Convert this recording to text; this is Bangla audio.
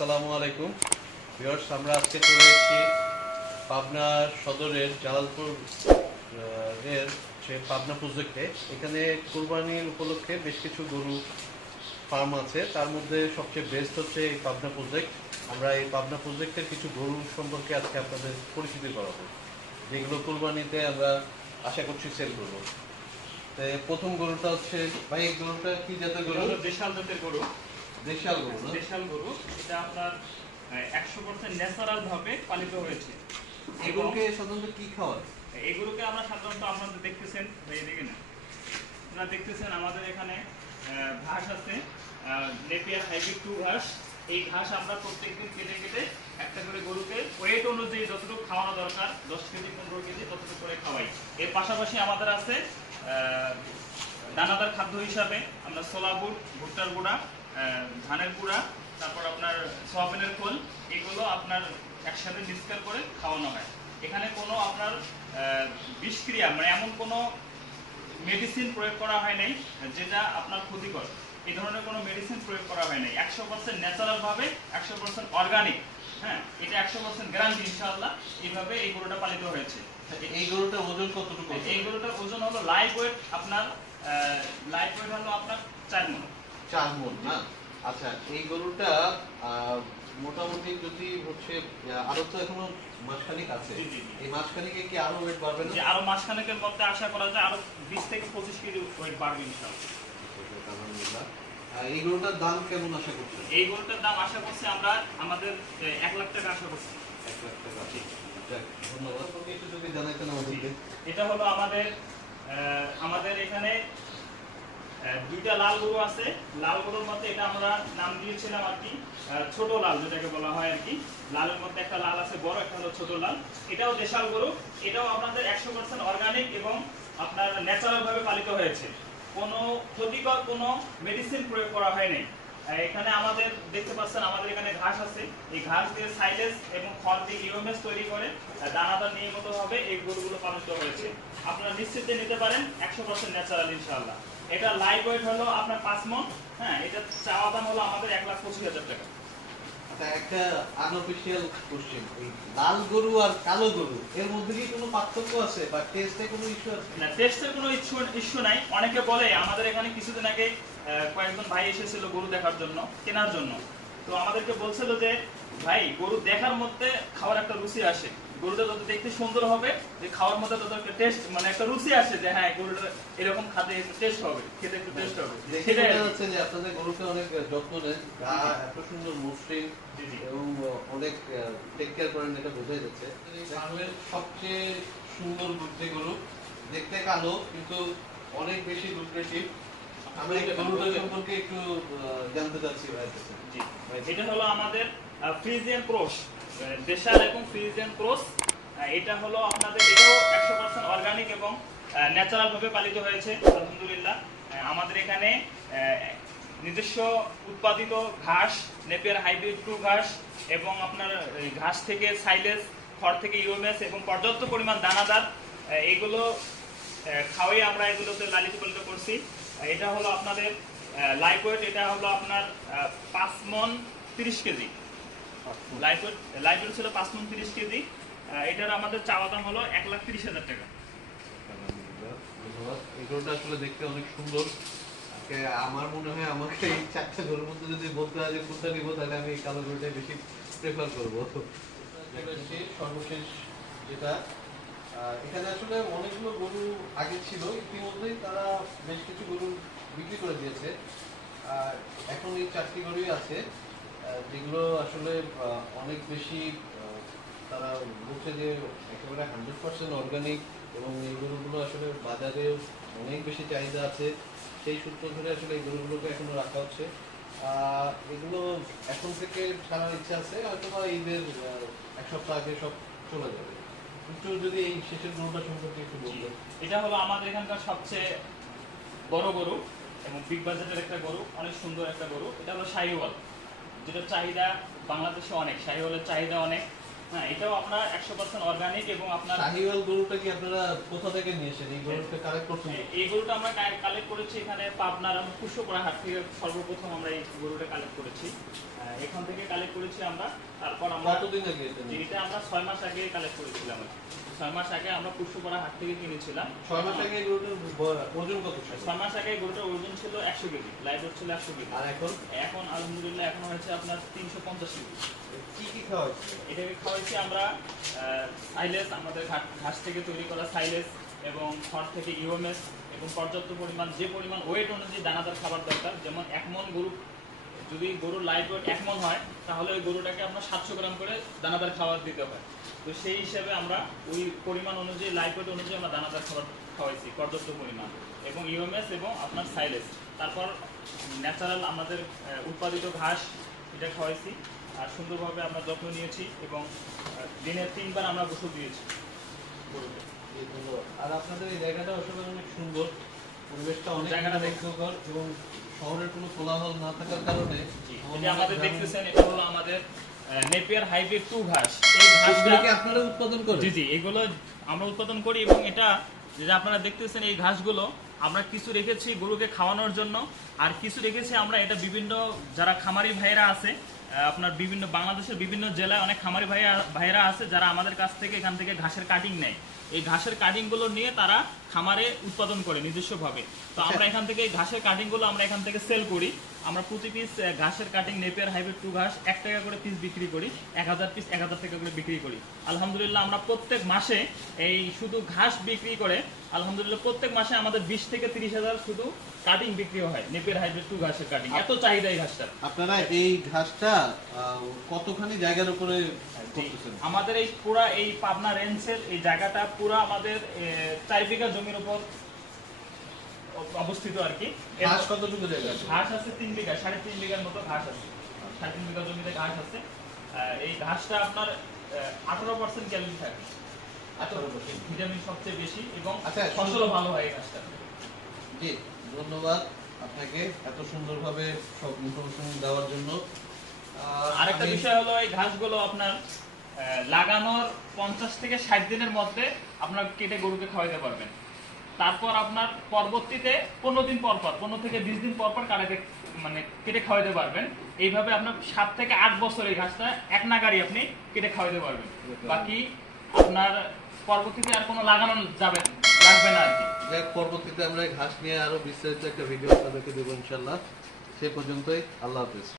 আসসালামু আলাইকুম ভিউয়ার্স, আমরা আজকে চলে এসেছি পাবনা সদরের জালালপুর এর যে পাবনা প্রজেক্টে। এখানে কোরবানির উপলক্ষে বেশ কিছু গরু ফার্ম আছে, তার মধ্যে সবচেয়ে বেস্ট হচ্ছে এই পাবনা প্রজেক্ট। আমরা এই পাবনা প্রজেক্টের কিছু গরু সম্পর্কে আজকে আপনাদের পরিচিতি করাবো, যেগুলো কোরবানিতে আমরা আশা করছি সেল করবো। তো প্রথম গরুটা হচ্ছে, ভাই এই গরুটা কি জাতের গরু? দেশাল জাতের গরু। দেশাল গরু না? দেশাল গরু, এটা আপনার 100% ন্যাচারাল ভাবে পালিত হয়েছে। এগুলোকে সাধারণত কি খাওয়ায়? এগুলোকে আমরা সাধারণত আপনারা দেখতেছেন, এই দেখেন আপনারা দেখতেছেন আমাদের এখানে ঘাস আছে, নেপিয়ার হাইব্রিড 2 ঘাস। এই ঘাস আমরা প্রত্যেকদিন কেটে কেটে একটা করে গরুকে ওয়েট অনুযায়ী যতটুকু খাওয়ানো দরকার, 10 কেজি 15 কেজি ততটুকু করে খাওয়াই। এর পাশাপাশি আমাদের আছে দানাদার খাদ্য হিসাবে আমরা ছোলা বুট, ভুট্টার গুঁড়া, ধানের গুঁড়া, তারপর আপনার সয়াবিনের খোল, এগুলো আপনার একসাথে মিক্সচার করে খাওয়ানো হয়। এখানে কোনো আপনার বিষক্রিয়া মানে এমন কোনো মেডিসিন প্রয়োগ করা হয় নাই যেটা আপনার ক্ষতিকর। এই ধরনের কোনো মেডিসিন প্রয়োগ করা হয় নাই। 100% ন্যাচারাল ভাবে, 100% অর্গানিক। হ্যাঁ, এটা 100% গ্যারান্টি ইনশাআল্লাহ। এইভাবে এই গরুটা পালিত হয়েছে। এই গরুটার ওজন কতটুকু? এই গরুটার ওজন হলো লাইভ ওয়েট আপনার 4 মণ। 4 মণ না? আচ্ছা, এই গরুটা মোটামুটি যদি হচ্ছে আরো তো এখনো মাসখানেক আছে, এই মাসখানেকে কি আরো ওয়েট বাড়বে না? আরো মাসখানেকের মধ্যে আশা করা যায় আরো 20 থেকে 25 কেজি ওয়েট বাড়বে ইনশাআল্লাহ। আলহামদুলিল্লাহ। এই গরুটার দাম কেমন আশা করছেন? এই গরুটার দাম আশা করছি আমরা আমাদের 1 লাখ টাকা আশা করছি। 1 লাখ টাকা। যাক, ধন্যবাদ। একটু যদি জানাইতেন আমাদেরকে। এটা হলো আমাদের এখানে দুইটা লাল গরু আছে। লাল গরুর মধ্যে এটা আমরা নাম দিয়েছিলাম আর কি ছোট লাল, যেটাকে বলা হয় আর কি। লালের মধ্যে একটা লাল আছে বড়, একটা হলো ছোট লাল। এটাও দেশাল গরু। এটাও আপনাদের 100% অর্গানিক এবং আপনার ন্যাচারাল ভাবে পালিত হয়েছে। কোনো ক্ষতিকর কোনো মেডিসিন প্রয়োগ করা হয় নাই। এখানে আমাদের দেখতে পাচ্ছেন আমাদের এখানে ঘাস আছে। এই ঘাস দিয়ে সাইলেজ এবং খড় দিয়ে ইউএমএস তৈরি করে দানাদার নিয়মিত ভাবে এই গরুগুলো পালিত হয়েছে। আপনারা নিশ্চিন্তে নিতে পারেন, 100% ন্যাচারাল ইনশাআল্লাহ। এটা লাইভ ওয়েট হলো আপনার 5 মণ। হ্যাঁ, এটা চাওয়া দাম হলো আমাদের 1,25,000 টাকা। আচ্ছা, একটা আনঅফিশিয়াল কোশ্চেন, এই লাল গরু আর কালো গরু এর মধ্যে কি কোনো পার্থক্য আছে বা টেস্টে কোনো ইস্যু আছে? না, টেস্টের কোনো ইস্যু নাই। অনেকে বলে আমাদের এখানে কিছুদিন আগে কয়েকজন ভাই এসেছিল গরু দেখার জন্য, কেনার জন্য। তো আমাদেরকে বলছিল যে ভাই, গরু দেখার মধ্যে খাওয়ার একটা রুচি আসে। গরুটা যত দেখতে সুন্দর হবে, যে খাওয়ার মধ্যে তত একটা টেস্ট মানে একটা রুচি আসে, যে হ্যাঁ গরুটা এরকম খাতে একটু টেস্ট হবে, খেতে একটু টেস্ট হবে। সেটাই হচ্ছে যে আপনাদের গরুকে অনেক যত্ন নেন, গা এত সুন্দর মসৃণ এবং অনেক টেক কেয়ার করেন, এটা বোঝাই যাচ্ছে। ফার্মের সবচেয়ে সুন্দর যে গরু, দেখতে কালো কিন্তু অনেক বেশি লুক্রেটিভ। আমরা এই গরুটা সম্পর্কে একটু জানতে চাচ্ছি ভাই। জি, এটা হলো আমাদের ফ্রিজিয়ান ক্রস, দেশাল এবং ফ্রিজিয়ান ক্রস। এটা হলো আপনাদের, এটাও 100% অর্গানিক এবং ন্যাচারাল ভাবে পালিত হয়েছে আলহামদুলিল্লাহ। আমাদের এখানে নিজস্ব উৎপাদিত ঘাস, নেপিয়ার হাইব্রিড 2 ঘাস এবং আপনার ঘাস থেকে সাইলেজ, খড় থেকে ইউএমএস এবং পর্যাপ্ত পরিমাণ দানাদার, এইগুলো খাওয়াই আমরা এগুলোতে লালিত পালিত করছি। এটা হলো আপনাদের লাইভ ওয়েট, এটা হলো আপনার 5 মণ 30 কেজি। লাইভ ওয়েট ছিল 5 মণ 30 কেজি। এটার আমাদের চাওয়া দাম হলো 1,30,000 টাকা। ধন্যবাদ। এই গরুটা আসলে দেখতে অনেক সুন্দর। আমার মনে হয় আমাকে এই 4টা গরুর মধ্যে যদি বলতে হয় যে কোনটা নিব, তাহলে আমি এই কালো গরুটাই বেশি প্রেফার করবো। সর্বশেষ যেটা, এখানে আসলে অনেকগুলো গরু আগে ছিল, ইতিমধ্যেই তারা বেশ কিছু গরু বিক্রি করে দিয়েছে। এখন এই 4টি গরুই আছে, যেগুলো আসলে অনেক বেশি তারা বলছে যে একেবারে 100% অর্গানিক এবং এই গরুগুলো আসলে বাজারে অনেক বেশি চাহিদা আছে। সেই সূত্র ধরে আসলে এই গরুগুলোকে এখনো রাখা হচ্ছে। এগুলো এখন থেকে ছাড়ার ইচ্ছা আছে, হয়তো বা ঈদের 1 সপ্তাহ আগে সব চলে যাবে। একটু যদি এই শেষের গরুটা সম্পর্কে একটু বলবেন। এটা হলো আমাদের এখানকার সবচেয়ে বড় গরু এবং বিগ বাজেটের একটা গরু, অনেক সুন্দর একটা গরু। এটা হলো শাহিওয়াল, যেটার চাহিদা বাংলাদেশে অনেক, শাহিওয়ালের চাহিদা অনেক। হ্যাঁ, এটাও আপনার 100% অর্গানিক এবং আপনার শাহিওয়াল গরুটা কি আপনারা কোথা থেকে নিয়ে এসেছেন? এই গরুটা কালেক্ট করছেন? এই গরুটা আমরা কালেক্ট করেছি এখানে পাবনার কুশোপাড়া হাট থেকে সর্বপ্রথম আমরা এই গরুটা কালেক্ট করেছি। এখান থেকে কালেক্ট করেছি আমরা। তারপর আমরা কতদিন আগে এটা নিয়ে? এটা আমরা 6 মাস আগে কালেক্ট করেছিলাম। 6 মাস আগে আমরা কুশোপাড়া হাট থেকে কিনেছিলাম। 6 মাস আগে এই গরুটার ওজন কত ছিল? 6 মাস আগে গরুটার ওজন ছিল 100 কেজি, লাইভ ওয়েট ছিল 100 কেজি। আর এখন এখন আলহামদুলিল্লাহ এখন হয়েছে আপনার 350 কেজি। কি কি খাওয়াচ্ছে? এটাকে খাওয়াইছি আমরা সাইলেজ, আমাদের ঘাস থেকে তৈরি করা সাইলেজ এবং খড় থেকে ইউএমএস এবং পর্যাপ্ত পরিমাণ যে পরিমাণ ওয়েট অনুযায়ী দানাদার খাবার দরকার। যেমন 1 মন গরু, যদি গরুর লাইভ ওয়েট 1 মন হয় তাহলে ওই গরুটাকে আপনার 700 গ্রাম করে দানাদার খাবার দিতে হয়। তো সেই হিসাবে আমরা ওই পরিমাণ অনুযায়ী লাইভ ওয়েট অনুযায়ী আমরা দানাদার খাবার খাওয়াইছি পর্যাপ্ত পরিমাণ এবং ইউএমএস এবং আপনার সাইলেজ। তারপর ন্যাচারাল আমাদের উৎপাদিত ঘাস এটা খাওয়াইছি। আর সুন্দরভাবে আমরা যত্ন নিয়েছি এবং দিনে 3 বার আমরা গোসল দিয়েছি গরুকে। জি, ধন্যবাদ। আর আপনাদের এই জায়গাটা আসলে অনেক সুন্দর, পরিবেশটা অনেক জায়গাটা সুন্দর এবং শহরের কোনো কোলাহল না থাকার কারণে এটা আমাদের দেখতেছেন, এটা হলো আমাদের নেপিয়ার হাইব্রিড 2 ঘাস। এই ঘাসগুলো কি আপনারা উৎপাদন করেন? জি জি, এগুলো আমরা উৎপাদন করি এবং এটা যেটা আপনারা দেখতেছেন এই ঘাসগুলো আমরা কিছু রেখেছি গরুকে খাওয়ানোর জন্য, আর কিছু রেখেছি আমরা এটা বিভিন্ন যারা খামারি ভাইয়েরা আছে আপনার বিভিন্ন বাংলাদেশের বিভিন্ন জেলায় অনেক খামারি ভাইয়েরা আছে যারা আমাদের কাছ থেকে এখান থেকে ঘাসের কাটিং নেয়। এই ঘাসের কাটিংগুলো নিয়ে তারা খামারে উৎপাদন করে নিজস্বভাবে। তো আমরা এখান থেকে এই ঘাসের কাটিংগুলো আমরা এখান থেকে সেল করি। আমরা প্রতি পিস ঘাসের কাটিং নেপিয়ার হাইব্রিড 2 ঘাস 1 টাকা করে পিস বিক্রি করি, 1000 পিস 1000 টাকা করে বিক্রি করি। আলহামদুলিল্লাহ আমরা প্রত্যেক মাসে এই শুধু ঘাস বিক্রি করে আলহামদুলিল্লাহ প্রত্যেক মাসে আমাদের 20 থেকে 30 হাজার শুধু কাটিং বিক্রি হয় নেপিয়ার হাইব্রিড 2 ঘাসের কাটিং। এত চাহিদা এই ঘাসটা। আপনারা এই ঘাসটা কতখানি জায়গার উপরে করতেছেন? আমাদের এই পুরা এই পাবনা রেঞ্জের এই জায়গাটা পুরা আমাদের 4 বিঘা জমির উপর অবস্থিত আর কি। ঘাস কতটুকু জায়গা আছে? ঘাস আছে 3 বিঘা, 3.5 বিঘার মতো ঘাস আছে। 3.5 বিঘা জমিতে ঘাস আছে। এই ঘাসটা আপনার 18% ক্যালোরি থাকে। 18% ভিটামিন সবচেয়ে বেশি এবং আচ্ছা, ফসলও ভালো হয় এই ঘাসটা। জি, ধন্যবাদ আপনাকে এত সুন্দরভাবে সব ইনফরমেশন দেওয়ার জন্য। আরেকটা বিষয় হলো এই ঘাসগুলো আপনার লাগানোর 50 থেকে 60 দিনের মধ্যে আপনার কেটে গরুকে খাওয়াইতে পারবেন। তারপর আপনার পরবর্তীতে 15 দিন পর পর 15 থেকে 20 দিন পর পর কেটে খাওয়াইতে পারবেন। এইভাবে আপনার 7 থেকে 8 বছর এই ঘাসটা এক নাগাড়ি আপনি কেটে খাওয়াইতে পারবেন। বাকি আপনার পরবর্তীতে আর কোনো লাগানো লাগবে না আর কি। পরবর্তীতে আমরা এই ঘাস নিয়ে আরো বিস্তারিত একটা ভিডিও আপনাদেরকে দেবো ইনশাল্লাহ। সে পর্যন্তই, আল্লাহ হাফেজ।